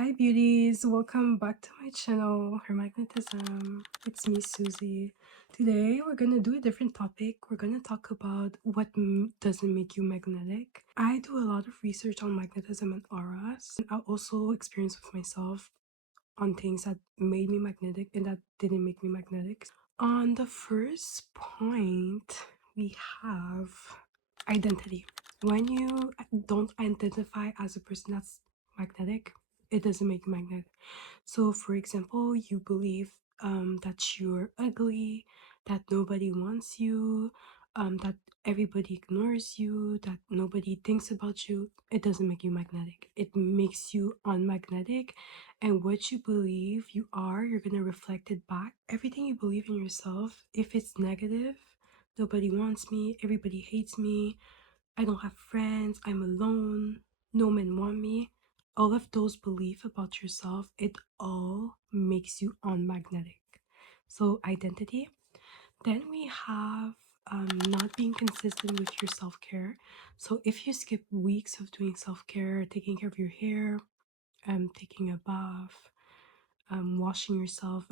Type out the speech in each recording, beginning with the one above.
Hi beauties, welcome back to my channel, Her Magnetism. It's me, Susie. Today we're gonna do a different topic. We're gonna talk about what doesn't make you magnetic. I do a lot of research on magnetism and auras, and I also experience with myself on things that made me magnetic and that didn't make me magnetic. On the first point, we have identity. When you don't identify as a person that's magnetic, it doesn't make you magnetic. So, for example, you believe that you're ugly, that nobody wants you, that everybody ignores you, that nobody thinks about you. It doesn't make you magnetic. It makes you unmagnetic. And what you believe you are, you're going to reflect it back. Everything you believe in yourself, if it's negative, nobody wants me, everybody hates me, I don't have friends, I'm alone, no men want me. All of those beliefs about yourself, it all makes you unmagnetic. So identity. Then we have not being consistent with your self-care. So if you skip weeks of doing self-care, taking care of your hair, taking a bath, washing yourself,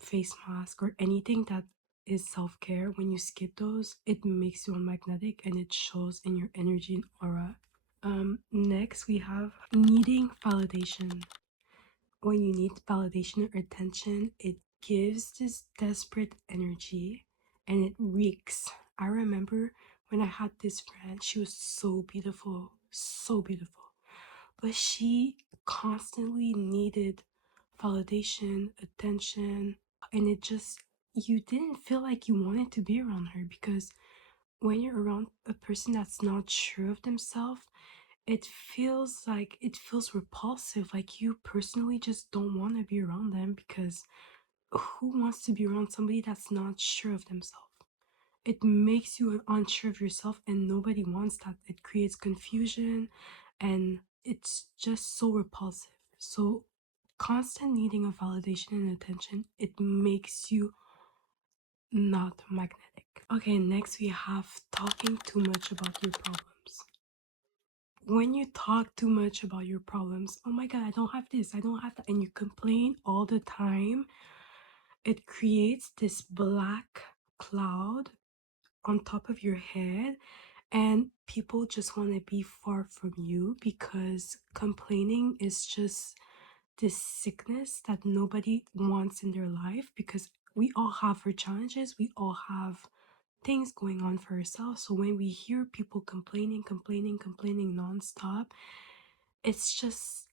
face mask, or anything that is self-care, when you skip those, it makes you unmagnetic and it shows in your energy and aura. Next we have needing validation. When you need validation or attention, it gives this desperate energy and it reeks. I remember when I had this friend, she was so beautiful, but she constantly needed validation, attention, and it just, you didn't feel like you wanted to be around her, because when you're around a person that's not sure of themselves, it feels repulsive. Like you personally just don't want to be around them, because who wants to be around somebody that's not sure of themselves? It makes you unsure of yourself, and nobody wants that. It creates confusion and it's just so repulsive. So constant needing of validation and attention, it makes you not magnetic. Okay, next we have talking too much about your problems. When you talk too much about your problems, oh my god, I don't have this, I don't have that, and you complain all the time, it creates this black cloud on top of your head, and people just want to be far from you, because complaining is just this sickness that nobody wants in their life, because we all have our challenges, we all have things going on for ourselves. So when we hear people complaining nonstop, it's just,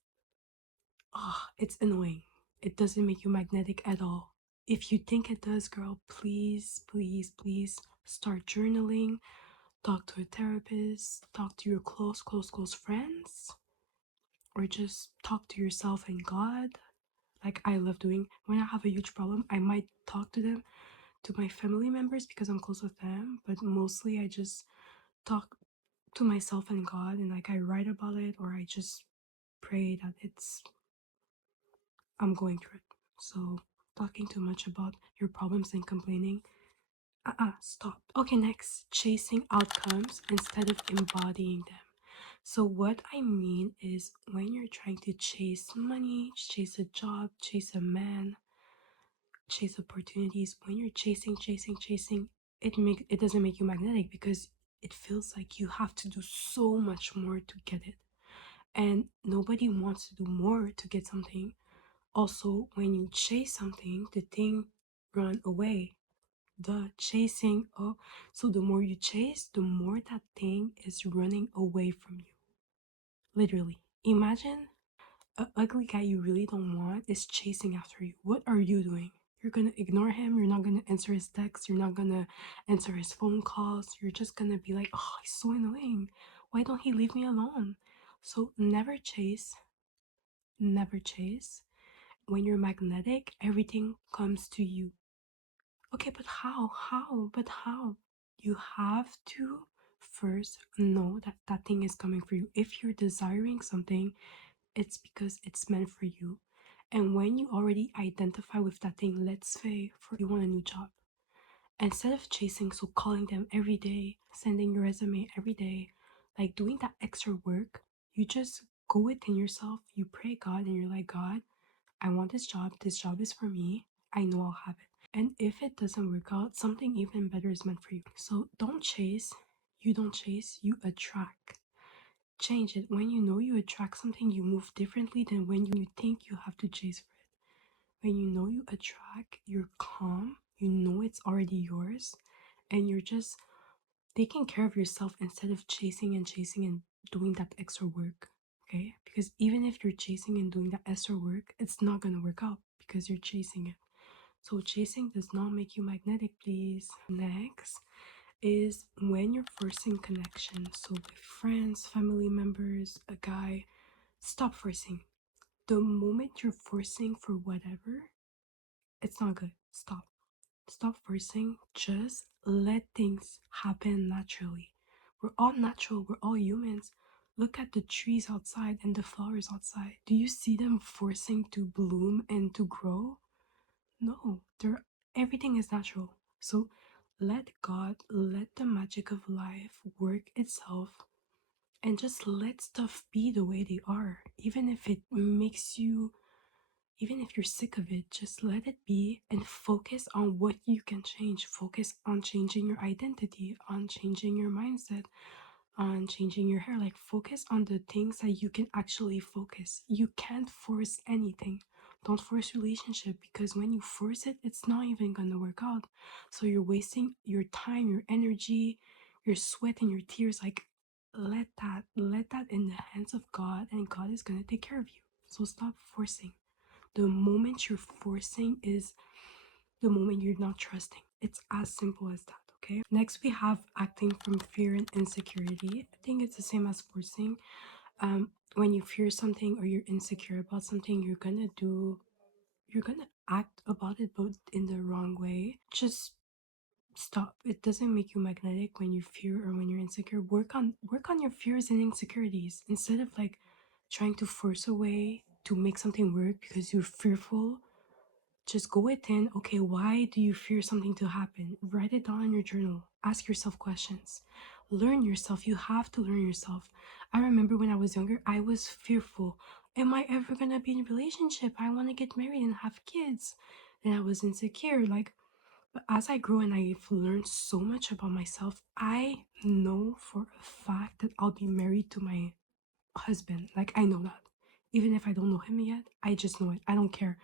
it's annoying. It doesn't make you magnetic at all. If you think it does, girl, please start journaling, talk to a therapist, talk to your close friends, or just talk to yourself and God. Like I love doing, when I have a huge problem, I might talk to them, to my family members, because I'm close with them, but mostly I just talk to myself and God, and like I write about it, or I just pray that I'm going through it. So talking too much about your problems and complaining, stop. Okay, next, chasing outcomes instead of embodying them. So what I mean is, when you're trying to chase money, chase a job, chase a man, chase opportunities, when you're chasing, it doesn't make you magnetic, because it feels like you have to do so much more to get it, and nobody wants to do more to get something. Also, when you chase something, the thing run away. The chasing, oh, so the more you chase, the more that thing is running away from you. Literally, imagine a ugly guy you really don't want is chasing after you. What are you doing? You're gonna ignore him, you're not gonna answer his texts, you're not gonna answer his phone calls, you're just gonna be like, oh, he's so annoying, why don't he leave me alone? So never chase. When you're magnetic, everything comes to you. Okay, but how? You have to first know that that thing is coming for you. If you're desiring something, it's because it's meant for you. And when you already identify with that thing, let's say for you want a new job, instead of chasing, so calling them every day, sending your resume every day, like doing that extra work, you just go within yourself, you pray God, and you're like, God, I want this job. This job is for me. I know I'll have it. And if it doesn't work out, something even better is meant for you. So don't chase. You don't chase, you attract. Change it. When you know you attract something, you move differently than when you think you have to chase for it. When you know you attract, you're calm, you know it's already yours, and you're just taking care of yourself instead of chasing and doing that extra work. Okay? Because even if you're chasing and doing that extra work, it's not gonna work out because you're chasing it. So chasing does not make you magnetic, please. Next is when you're forcing connection. So with friends, family members, a guy, stop forcing. The moment you're forcing for whatever, it's not good. Stop. Stop forcing. Just let things happen naturally. We're all natural. We're all humans. Look at the trees outside and the flowers outside. Do you see them forcing to bloom and to grow? No. Everything is natural. So let God, let the magic of life work itself and just let stuff be the way they are. Even if it makes you, even if you're sick of it, just let it be and focus on what you can change. Focus on changing your identity, on changing your mindset, on changing your hair. Like, focus on the things that you can actually focus. You can't force anything. Don't force relationship, because when you force it, it's not even gonna work out. So you're wasting your time, your energy, your sweat, and your tears. Like, let that in the hands of God, and God is gonna take care of you. So stop forcing. The moment you're forcing is the moment you're not trusting. It's as simple as that, okay? Next, we have acting from fear and insecurity. I think it's the same as forcing. When you fear something or you're insecure about something, you're gonna act about it, but in the wrong way. Just stop. It doesn't make you magnetic when you fear or when you're insecure. Work on your fears and insecurities instead of like trying to force a way to make something work because you're fearful. Just go within. Okay, why do you fear something to happen? Write it down in your journal. Ask yourself questions. Learn yourself. You have to learn yourself. I remember when I was younger, I was fearful. Am I ever gonna be in a relationship? I want to get married and have kids. And I was insecure. Like, but as I grow and I've learned so much about myself, I know for a fact that I'll be married to my husband. Like, I know that. Even if I don't know him yet, I just know it. I don't care.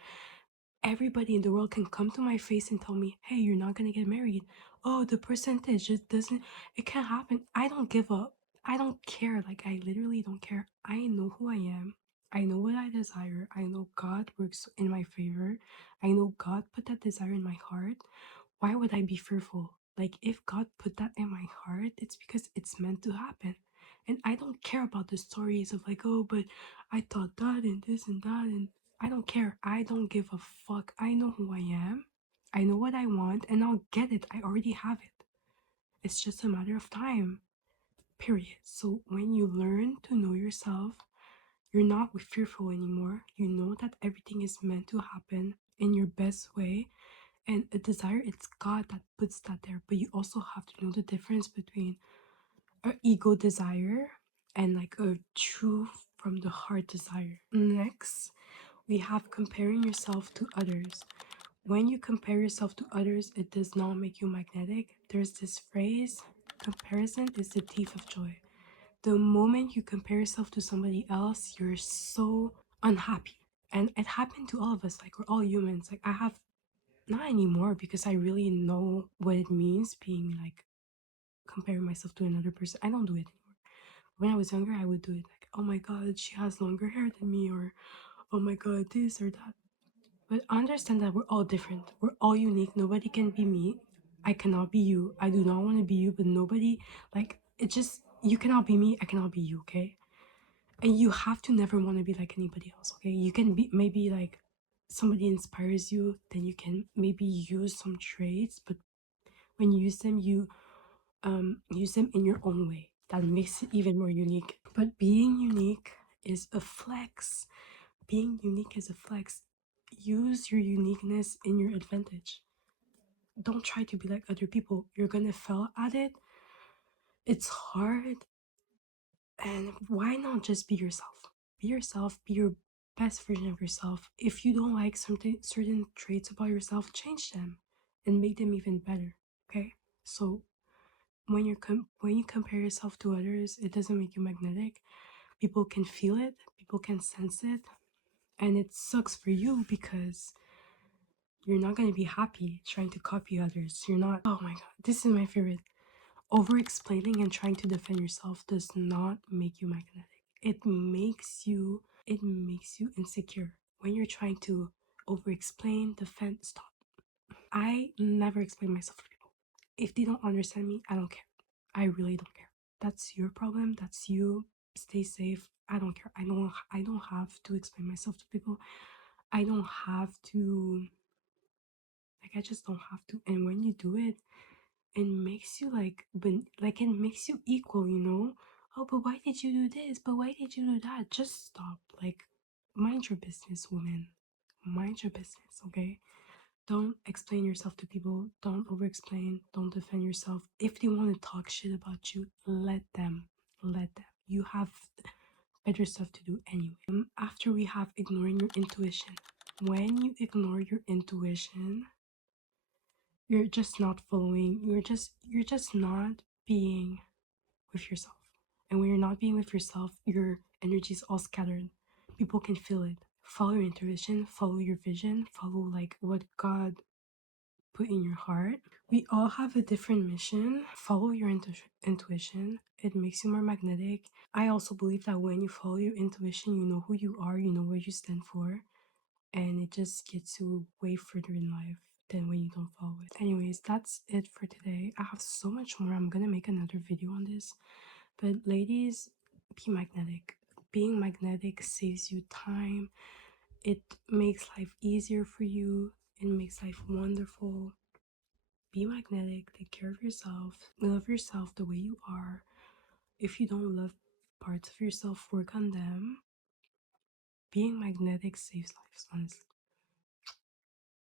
Everybody in the world can come to my face and tell me, hey, you're not gonna get married. Oh, the percentage just doesn't, it can't happen. I don't give up. I don't care. Like, I literally don't care. I know who I am. I know what I desire. I know God works in my favor. I know God put that desire in my heart. Why would I be fearful? Like, if God put that in my heart, it's because it's meant to happen. And I don't care about the stories of like, oh, but I thought that and this and that. And I don't care. I don't give a fuck. I know who I am. I know what I want, and I'll get it. I already have it. It's just a matter of time. Period. So when you learn to know yourself, you're not fearful anymore. You know that everything is meant to happen in your best way. And a desire, it's God that puts that there. But you also have to know the difference between an ego desire and like a true from the heart desire. Next, we have comparing yourself to others. When you compare yourself to others, it does not make you magnetic. There's this phrase, comparison is the thief of joy. The moment you compare yourself to somebody else, you're so unhappy. And it happened to all of us. Like, we're all humans. Like, I have, not anymore, because I really know what it means being like comparing myself to another person. I don't do it anymore. When I was younger, I would do it like, oh my god, she has longer hair than me, or oh my god, this or that. But understand that we're all different. We're all unique. Nobody can be me. I cannot be you. I do not want to be you, but nobody, like, it just, you cannot be me. I cannot be you, okay? And you have to never want to be like anybody else, okay? You can be, maybe like, somebody inspires you, then you can maybe use some traits, but when you use them, you use them in your own way. That makes it even more unique. But being unique is a flex. Being unique is a flex. Use your uniqueness in your advantage. Don't try to be like other people. You're gonna fail at it. It's hard. And why not just be yourself? Be yourself, be your best version of yourself. If you don't like something, certain traits about yourself, change them and make them even better. Okay? So when when you compare yourself to others, it doesn't make you magnetic. People can feel it, people can sense it, and it sucks for you because you're not going to be happy trying to copy others. You're not. Oh my god, this is my favorite. Over explaining and trying to defend yourself does not make you magnetic. It makes you insecure. When you're trying to over explain, defend, stop. I never explain myself to people. If they don't understand me, I don't care. I really don't care. That's your problem. That's you. Stay safe. I don't care. I don't have to explain myself to people. I don't have to, like, I just don't have to. And when you do it, it makes you like it makes you equal, you know? Oh, but why did you do this? But why did you do that? Just stop. Like, mind your business, woman. Mind your business, okay? Don't explain yourself to people. Don't over explain. Don't defend yourself. If they want to talk shit about you, let them. Let them. You have better stuff to do anyway. After we have ignoring your intuition. When you ignore your intuition, you're just not following. You're just not being with yourself. And when you're not being with yourself, your energy is all scattered. People can feel it. Follow your intuition, follow your vision, follow like what God put in your heart. We all have a different mission. Follow your intuition. It makes you more magnetic. I also believe that when you follow your intuition, you know who you are, you know what you stand for, and it just gets you way further in life than when you don't follow it. Anyways, that's it for today. I have so much more. I'm gonna make another video on this. But ladies, be magnetic. Being magnetic saves you time. It makes life easier for you. It makes life wonderful. Be magnetic, take care of yourself, love yourself the way you are. If you don't love parts of yourself, work on them. Being magnetic saves lives, honestly.